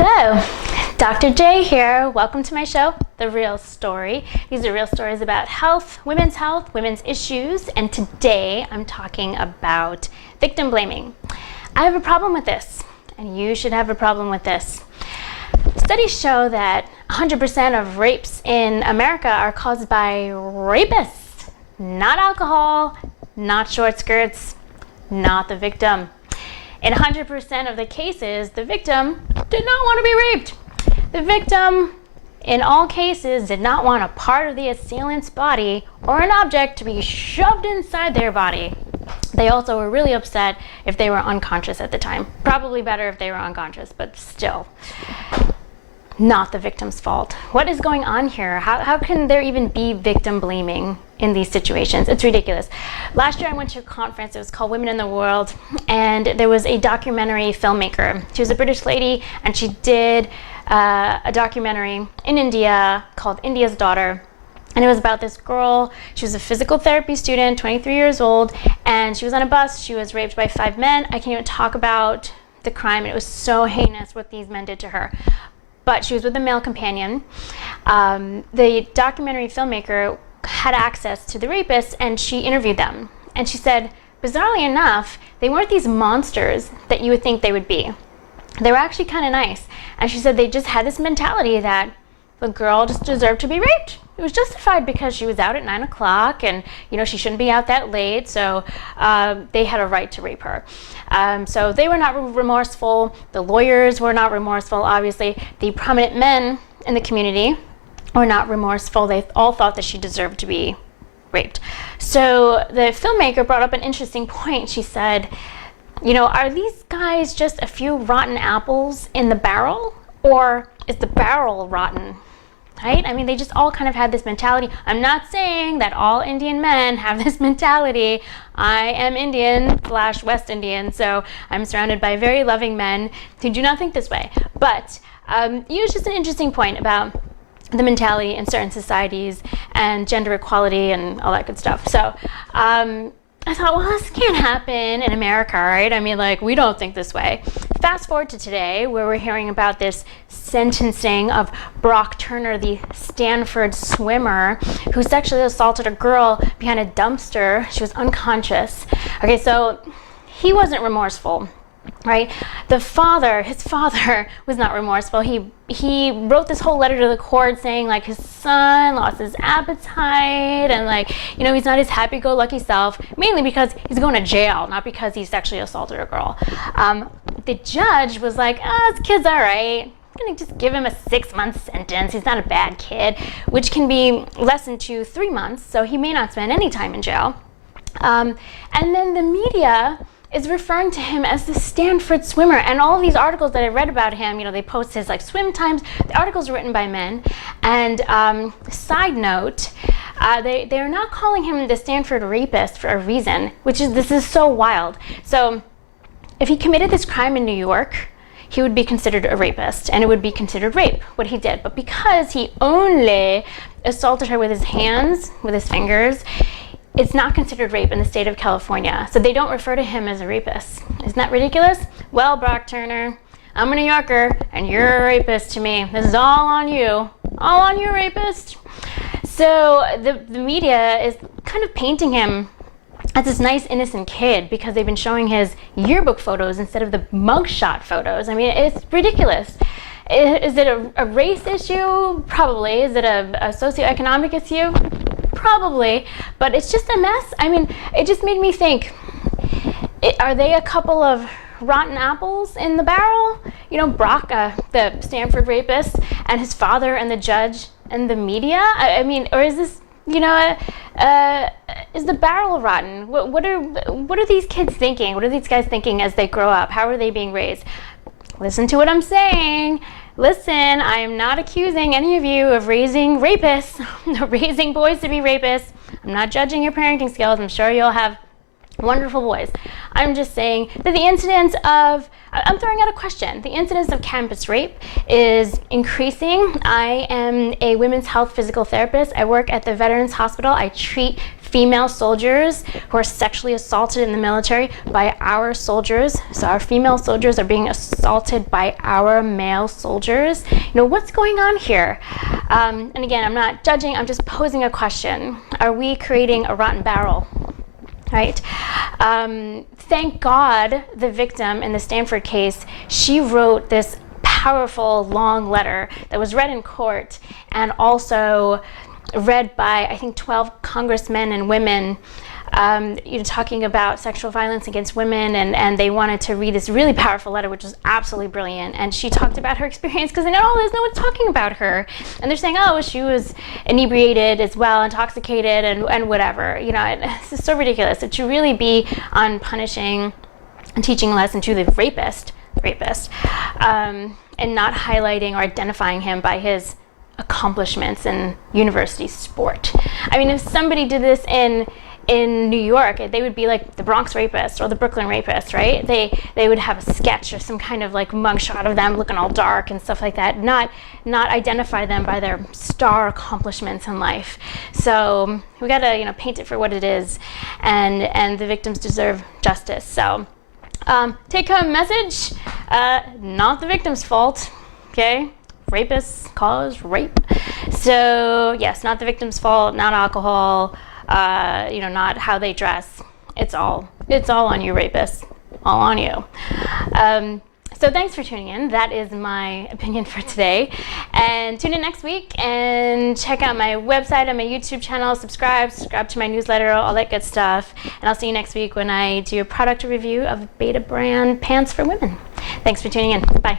Hello, Dr. J here. Welcome to my show, The Real Story. These are real stories about health, women's issues, and today I'm talking about victim blaming. I have a problem with this, and you should have a problem with this. Studies show that 100% of rapes in America are caused by rapists, not alcohol, not short skirts, not the victim. In 100% of the cases, the victim did not want to be raped. The victim, in all cases, did not want a part of the assailant's body or an object to be shoved inside their body. They also were really upset if they were unconscious at the time. Probably better if they were unconscious, but still. Not the victim's fault. What is going on here? How can there even be victim blaming in these situations? It's ridiculous. Last year I went to a conference, it was called Women in the World, and there was a documentary filmmaker. She was a British lady, and she did a documentary in India called India's Daughter. And it was about this girl. She was a physical therapy student, 23 years old, and she was on a bus. She was raped by 5 men. I can't even talk about the crime. It was so heinous what these men did to her. But she was with a male companion. The documentary filmmaker had access to the rapists, and she interviewed them. And she said, bizarrely enough, they weren't these monsters that you would think they would be. They were actually kind of nice. And she said they just had this mentality that the girl just deserved to be raped. It was justified because she was out at 9 o'clock and, she shouldn't be out that late, so they had a right to rape her. So they were not remorseful. The lawyers were not remorseful, obviously. The prominent men in the community were not remorseful. They all thought that she deserved to be raped. So the filmmaker brought up an interesting point. She said, are these guys just a few rotten apples in the barrel, or is the barrel rotten? Right? I mean, they just all kind of had this mentality. I'm not saying that all Indian men have this mentality. I am Indian/West Indian, so I'm surrounded by very loving men who do not think this way. But it's just an interesting point about the mentality in certain societies and gender equality and all that good stuff. So I thought, well, this can't happen in America, right? I mean, we don't think this way. Fast forward to today, where we're hearing about this sentencing of Brock Turner, the Stanford swimmer, who sexually assaulted a girl behind a dumpster. She was unconscious. Okay, so he wasn't remorseful, right? His father was not remorseful. He wrote this whole letter to the court saying his son lost his appetite and he's not his happy-go-lucky self, mainly because he's going to jail, not because he sexually assaulted a girl. The judge was like, this kid's all right. I'm gonna just give him a 6-month sentence. He's not a bad kid, which can be lessened to 3 months, so he may not spend any time in jail. And then the media is referring to him as the Stanford swimmer. And all of these articles that I read about him, they post his swim times. The articles are written by men. And side note, they are not calling him the Stanford rapist for a reason, this is so wild. So if he committed this crime in New York, he would be considered a rapist, and it would be considered rape, what he did. But because he only assaulted her with his hands, with his fingers, it's not considered rape in the state of California. So they don't refer to him as a rapist. Isn't that ridiculous? Well, Brock Turner, I'm a New Yorker, and you're a rapist to me. This is all on you. All on you, rapist. So the media is kind of painting him as this nice, innocent kid because they've been showing his yearbook photos instead of the mugshot photos. I mean, it's ridiculous. Is it a race issue? Probably. Is it a socioeconomic issue? Probably. But it's just a mess. I mean, it just made me think, are they a couple of rotten apples in the barrel? Brock, the Stanford rapist, and his father and the judge and the media? I mean, or is this, is the barrel rotten? What are these kids thinking? What are these guys thinking as they grow up? How are they being raised? Listen to what I'm saying. Listen, I am not accusing any of you of raising rapists, raising boys to be rapists. I'm not judging your parenting skills. I'm sure you'll have wonderful boys. I'm just saying that I'm throwing out a question. The incidence of campus rape is increasing. I am a women's health physical therapist. I work at the Veterans Hospital. I treat female soldiers who are sexually assaulted in the military by our soldiers. So our female soldiers are being assaulted by our male soldiers. What's going on here? And again, I'm not judging, I'm just posing a question. Are we creating a rotten barrel? Right? Thank God the victim in the Stanford case, she wrote this powerful long letter that was read in court and also read by, I think, 12 congressmen and women, talking about sexual violence against women, and they wanted to read this really powerful letter, which was absolutely brilliant. And she talked about her experience because there's no one talking about her, and they're saying, oh, she was inebriated as well, intoxicated, and whatever. It's so ridiculous. It should really be on punishing and teaching a lesson to the rapist, and not highlighting or identifying him by his accomplishments in university sport. I mean, if somebody did this in New York, they would be like the Bronx rapist or the Brooklyn rapist, right? They would have a sketch or some kind of like mugshot of them looking all dark and stuff like that, not identify them by their star accomplishments in life. So we gotta paint it for what it is, and the victims deserve justice. So take home message, not the victim's fault, okay? Rapists cause rape. So yes, not the victim's fault, not alcohol, not how they dress. It's all on you, rapists, all on you. So thanks for tuning in. That is my opinion for today. And tune in next week and check out my website and my YouTube channel. Subscribe to my newsletter, all that good stuff. And I'll see you next week when I do a product review of Beta brand pants for women. Thanks for tuning in. Bye.